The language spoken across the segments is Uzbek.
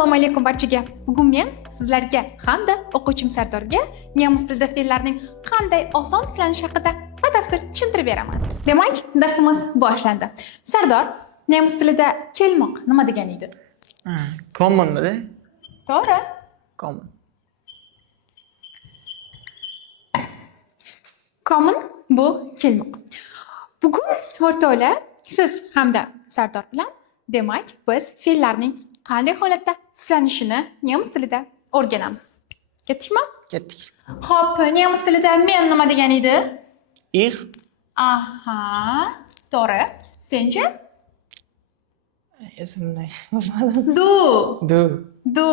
Assalomu alaykum barchaga. Bugun men sizlarga hamda o'quvchim Sardorga nemis tilida fe'llarning qanday oson tiklanishi haqida batafsil tushuntirib beraman. Demak, darsimiz boshlandi. Sardor, nemis tilida kelmoq nima degani edi? Kommenmidi? To'g'ri. Kommen. Kommen bu kelmoq. Bugun o'rtoqlar, siz hamda Sardor bilan demak, biz fe'llarning qanday holatda tiklanishini nemis tilida o'rganamiz. Ketdikmi? Ketdik. Xo'p, nemis tilida men nima degan edi? Ich, Aha, to'g'ri. Senchi? esimda. Du, Du.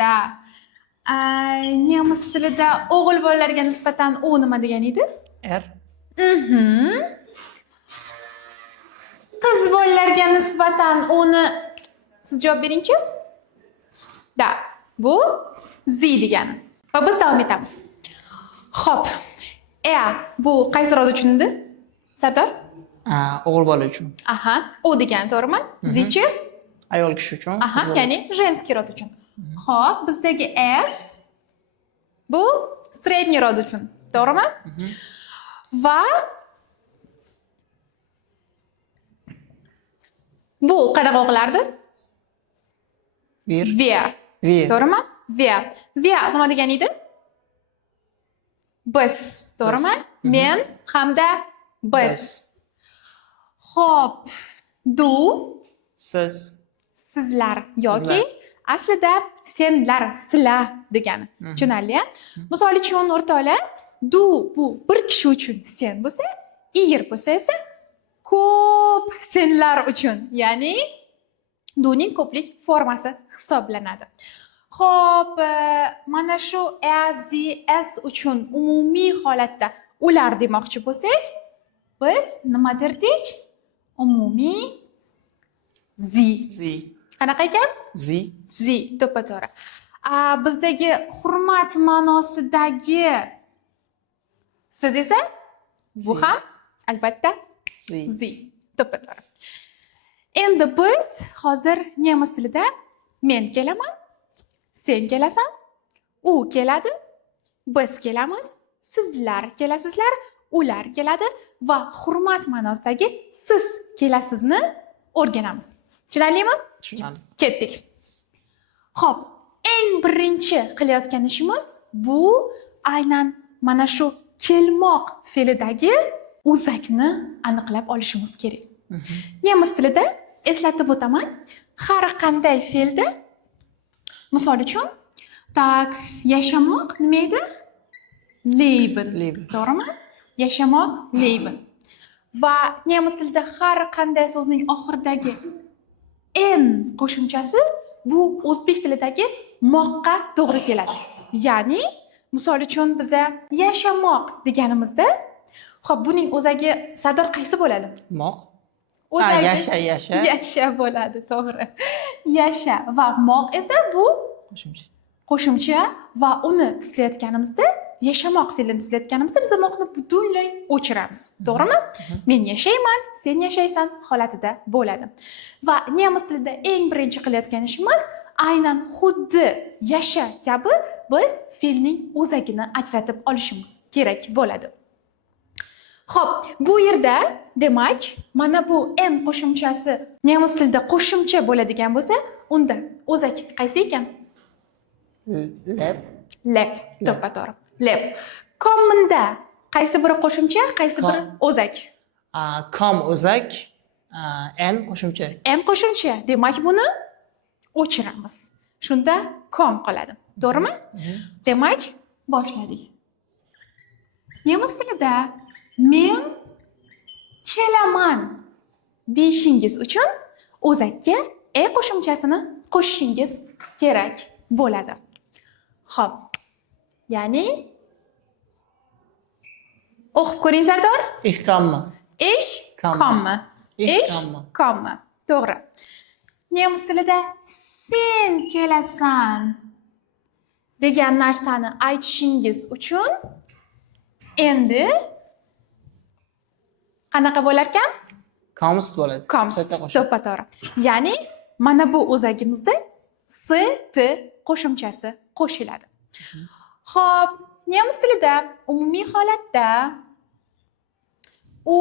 da. Nemis tilida o'g'il bolalarga nisbatan u nima degan edi? Er. Qiz bolalarga nisbatan uni siz javob beringchi? Da, bu zi degani. Va biz davom etamiz. Xo'p. Bu qaysi rod uchun edi? Sardor? O'g'il bola uchun. Aha, u degani to'g'rimi? Zichi? Ayol kishi uchun. Aha, ya'ni женский rod uchun. Xo'p, bizdagi s bu средний rod uchun, to'g'rimi? Va bu qanaqa o'qilardi? Wir. Wir. To'g'rimi? Wir. Wir nima degan edi? Biz, to'g'rimi? Men hamda biz. Xo'p, du Siz. sizlar yoki aslida senlar, sizlar degani. Tushunarli? Misol uchun o'rtoqlar, du bu bir kishi uchun sen bo'lsa, ihr bo'lsa esa ko'p senlar uchun, ya'ni duning ko'plik formasi hisoblanadi. Xo'p, mana shu s uchun umumiy holatda ular demoqchi bo'lsak, biz nima derdik? Umumiy zi. Qanaqa ekan? Zi, to'ppa-to'g'ri. Bizdagi hurmat ma'nosidagi siz esa bu ham albatta zi. To'ppa-to'g'ri. Endi biz hozir nemis tilida men kelaman, sen kelasan, u keladi, biz kelamiz, sizlar kelasizlar, ular keladi va hurmat ma'nosidagi siz kelasizni o'rganamiz. Tushunarlimi? Tushunarli. Ketdik. Xo'p, eng birinchi qilayotgan ishimiz bu aynan mana shu kelmoq fe'lidagi o'zakni aniqlab olishimiz kerak. Nemis tilida eslatib o'taman, har qanday fe'lda misol uchun, tak, yashamoq nima edi? Leben. To'g'rimi? Yashamoq leben. Va nemis tilida har qanday so'zning oxiridagi en qo'shimchasi bu o'zbek tilidagi moqqa to'g'ri keladi. Ya'ni, misol uchun biza yashamoq deganimizda, xo'p, buning o'zagi Sardor qaysi bo'ladi? Moq. O'zagi Yasha. Yasha bo'ladi, to'g'ri. Yasha va moq esa bu qo'shimcha va uni tuzlayotganimizda, yashamoq fe'lini tuzlayotganimizda biz moqni butunlay o'chiramiz. To'g'rimi? Men yashayman, sen yashaysan holatida bo'ladi. Va nemis tilida eng birinchi qilayotgan ishimiz aynan xuddi yasha kabi biz fe'lning o'zagini ajratib olishimiz kerak bo'ladi. Xo'p, bu yerda demak, mana bu en qo'shimchasi nemis tilida qo'shimcha bo'ladigan bo'lsa, unda o'zak qaysi ekan? Lep. To'ppa-to'g'ri. Lep. Kommenda qaysi biri qo'shimcha, qaysi biri o'zak? Kom o'zak, en qo'shimcha. En qo'shimcha. Demak, buni o'chiramiz. Shunda kom qoladi. To'g'rimi? Demak, boshladik. Nemis tilida men kelaman deyishingiz uchun o'zakka qo'shimchasini qo'shishingiz kerak bo'ladi. Xo'p. Ya'ni o'qib ko'ring Sardor. Ich komme. Ich komme. To'g'ri. Nemis tilida sen kelasan degan narsani aytishingiz uchun endi qanaqa bo'lar ekan? Kommst bo'ladi. Kommst. To'ppa-to'g'ri. Ya'ni mana bu o'zagimizda st qo'shimchasi qo'shiladi. Xo'p, nemis tilida umumiy holatda u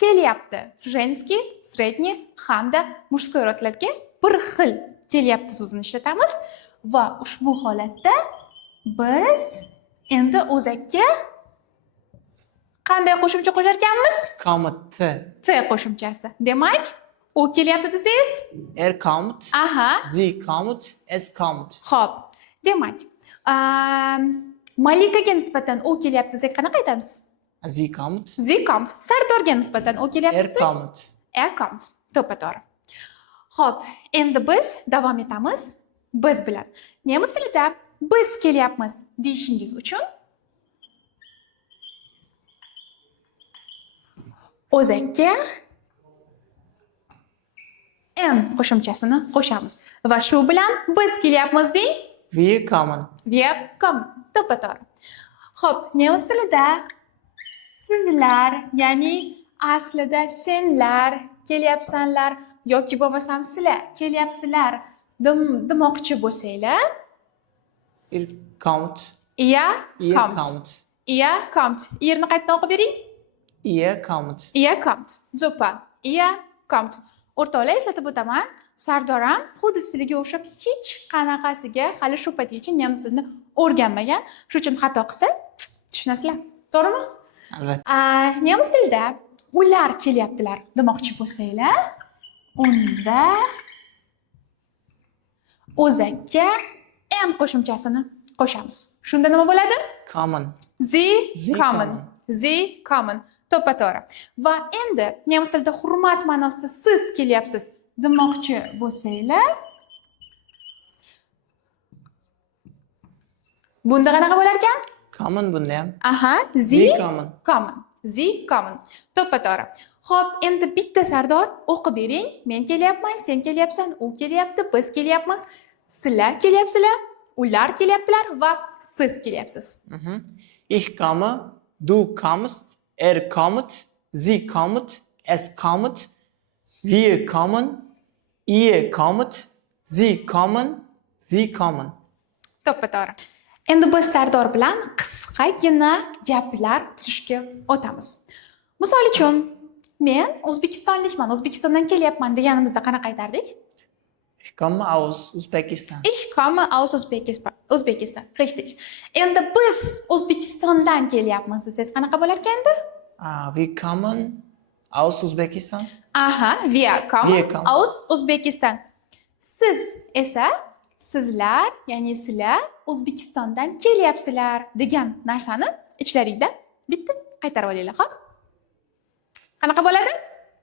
kelyapti. Женский, средний hamda мужской rodlarga bir xil kelyapti so'zini ishlatamiz va ushbu holatda biz endi o'zakka qanday qo'shimcha qo'shar ekanmiz? Kommt. T qo'shimchasi. Demak, u kelyapti desangiz, Kommt. aha, Sie kommt. Es kommt. xo'p. Demak, Malikaga nisbatan u kelyapti desak qanaqa aytamiz? Sie kommt. Sie kommt. Sardorga nisbatan u kelyapti desak, Kommt. kommt. To'g'ri. Xo'p, endi biz davom etamiz. Biz bilan. Nemis tilida biz kelyapmiz deyishingiz uchun o'zakka n qo'shimchasini qo'shamiz va shu bilan biz kelyapmiz deng. Wir kommen. Wir kommen. To'g'ri. Xo'p, nemis tilida sizlar, ya'ni aslida senlar kelyapsanlar yoki bo'lmasam sizlar kelyapsizlar demoqchi bo'lsanglar, Ihr kommt. ihr Ihr kommt. kommt. Ihr kommt. Yerni qaytadan o'qib bering. Ihr kommt. Ihr kommt. Super. Ihr kommt. O'rtoqlar, eslatib o'taman. Sardor ham xuddi sizlarga o'xshab hech qanaqasiga hali shu paytgacha nemis tilini o'rganmagan. Shuning uchun xato qilsa, tushunasizlar. To'g'rimi? Albatta. Nemis tilida ular kelyaptilar demoqchi bo'lsanglar, unda o'zakka n qo'shimchasini qo'shamiz. Shunda nima bo'ladi? Kommen. Sie Sie kommen. kommen. Sie kommen. To'g'ri. Va endi nemis tilida hurmat ma'nosida siz kelyapsiz demoqchi bo'lsanglar, bunda qanaqa bo'lar ekan? Kommen bunda ham. Aha, Sie Sie kommen. kommen. Sie kommen. To'g'ri. Xo'p, endi bitta Sardor o'qib bering. Men kelyapman, sen kelyapsan, u kelyapti, biz kelyapmiz, sizlar kelyapsizlar, ular kelyaptilar va siz kelyapsiz. Ich komme. Du kommst. Kommt. Sie kommt. Es kommt. Wir kommen. Ihr kommt. Sie kommen. Sie kommen. To'g'ri. Endi biz Sardor bilan qisqagina gaplar tuzishga o'tamiz. Misol uchun, men O'zbekistonlikman, O'zbekistondan kelyapman deganimizda qanaqa aytardik? Ich komme aus Usbekistan. Ich komme aus O'zbekiston. Richtig. Endi biz O'zbekistondan kelyapmiz desangiz qanaqa bo'lar ekan? Wir kommen aus Usbekistan. Aha, wir kommen kommen. aus O'zbekiston. Siz esa sizlar, ya'ni sizlar O'zbekistondan kelyapsizlar degan narsani ichlaringda bitta qaytarib olinglar, xo'p? Qanaqa bo'ladi?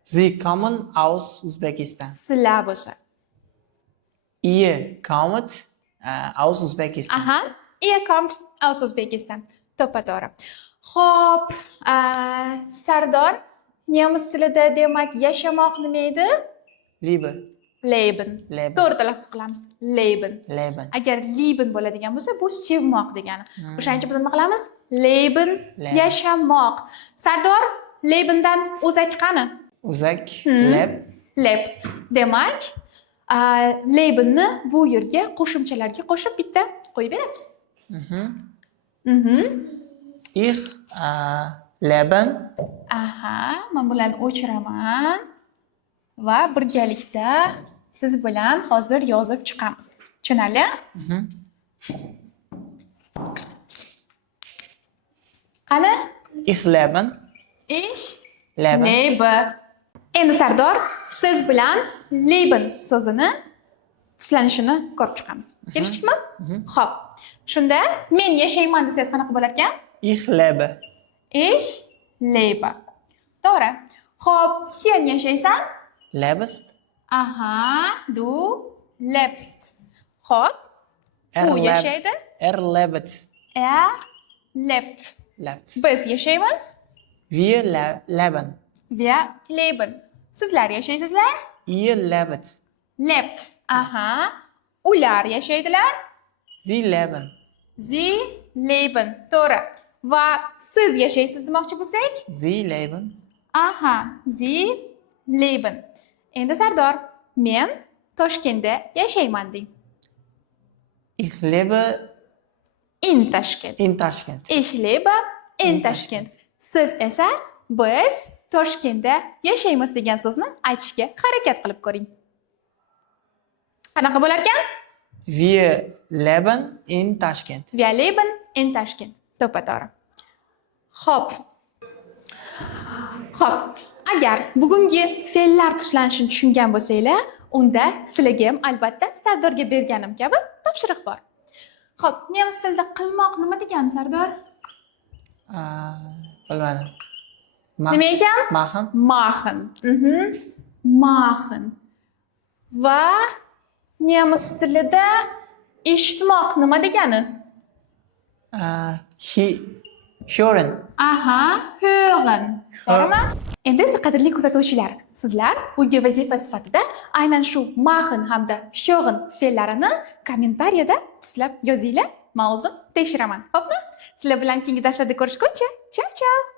Sie kommen aus Usbekistan. Sizlar bo'lsa. Ihr kommt aus Usbekistan. Aha, ihr kommt aus O'zbekiston. To'g'ri. Xo'p, Sardor, nemis tilida demak yashamoq nima edi? Liebe. Leben. Leben. To'g'ri talaffuz qilamiz. Leben. Leben. Agar Leben bo'ladigan bo'lsa, bu sevmoq degani. O'shaning uchun biz nima qilamiz? Leben, Leben. yashamoq. Sardor, Lebendan o'zak qani? O'zak. Leb. Leb. Demak, Lebenni bu yerga qo'shimchalarga qo'shib bitta qo'yib berasiz. Ich leben. Aha, men bilan o'chiraman va birgalikda siz bilan hozir yozib chiqamiz. Tushunarli? Qani? Ich leben. Ich Leben. lebe. Endi Sardor, siz bilan Leben so'zini tuslanishini ko'rib chiqamiz. Kelishdikmi? Xo'p. Shunda men yashayman desangiz qanaqa bo'lar ekan? Ich lebe. Ich lebe. To'g'ri. Xo'p, sen yashaysan? Lebst. Aha, du lebst. Xo'p, u yashaydi? Lebt. Lebt. Lebt. Biz yashaymiz? Wir leben. Wir leben. Sizlar yashaysizlar? Ihr lebt. Lebt. Aha. Ular yashaydilar? Sie leben. Sie leben. To'g'ri. Va siz yashaysiz demoqchi bo'lsak? Sie leben. Aha. Sie leben. Endi Sardor, men Toshkentda yashayman deng. Ich lebe in Tashkent. in Tashkent. Ich lebe in Tashkent. Siz esa biz Toshkentda yashaymiz degan so'zni aytishga harakat qilib ko'ring. Qanaqa bo'lar ekan? Wir leben in Tashkent. Wir leben in Tashkent. To'ppa-to'g'ri. Xo'p. Xo'p, agar bugungi fe'llar tishlanishini tushungan bo'lsanglar, unda sizlarga ham albatta Sardorga berganim kabi topshiriq bor. Xo'p, nemis tilida qilmoq nima degani Sardor? Bilmadim. Nima ekan? Machen. Machen. Machen. Va nemis tilida eshitmoq nima degani? Hören. Aha, hören. To'g'rimi? Endi esa qadrli kuzatuvchilar, sizlar bugungi vazifa sifatida aynan shu machen hamda hören fe'llarini kommentariyada tuslab yozinglar. Men o'zim tekshiraman. Xo'pmi? Sizlar bilan keyingi darslarda ko'rishguncha, ciao ciao.